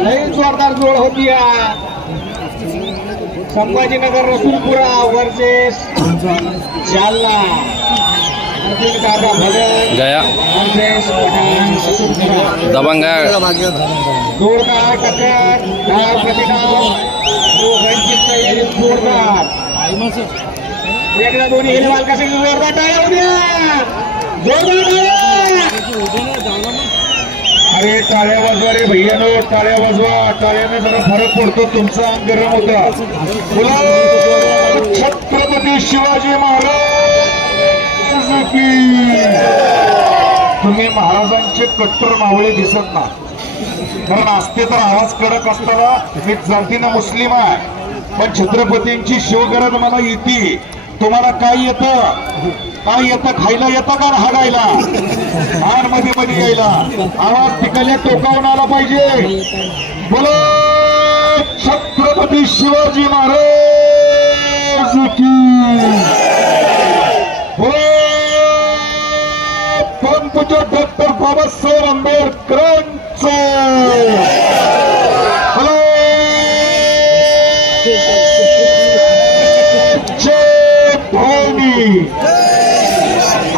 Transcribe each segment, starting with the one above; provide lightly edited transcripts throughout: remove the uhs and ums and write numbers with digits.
लय जोरदार जोड होती संभाजीनगर रसूलपुरा वर्सेस जालना गया दबंग जोरदार टक्कर डाव प्रतिडाव जोरदार एकदा दोन्ही हिलवाल कसे जोरदार टाळ्या उद्या अरे टाळ्या वाजवा रे भैयानो टाळ्या वाजवा टाळ्याने जरा फरक पडतो तुमचा अंग गरम होता छत्रपती शिवाजी महाराज की तुम्ही महाराजांचे कट्टर मावळे दिसत ना कारण असते तर आवाज कडक असताना मी जातीनं मुस्लिम आहे पण छत्रपतींची शिवगरज मला येते तुम्हाला काय येतं खायला येतं का हाडायला हार मध्ये मध्ये यायला आवाज तिकडल्या टोकावून आला पाहिजे बोलो छत्रपती शिवाजी महाराज की पंतप्रधान डॉक्टर बाबासाहेब आंबेडकरांचं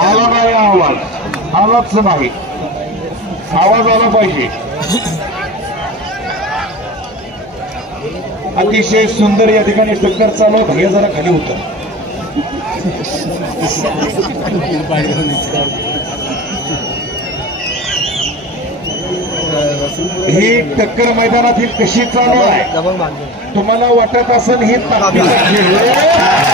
आला नाही आवाज आलाच नाही आवाज आला पाहिजे अतिशय सुंदर या ठिकाणी टक्कर चालू भैया जरा खाली होत ही टक्कर मैदानात ही कशी चालू आहे तुम्हाला वाटत असेल ही ताकद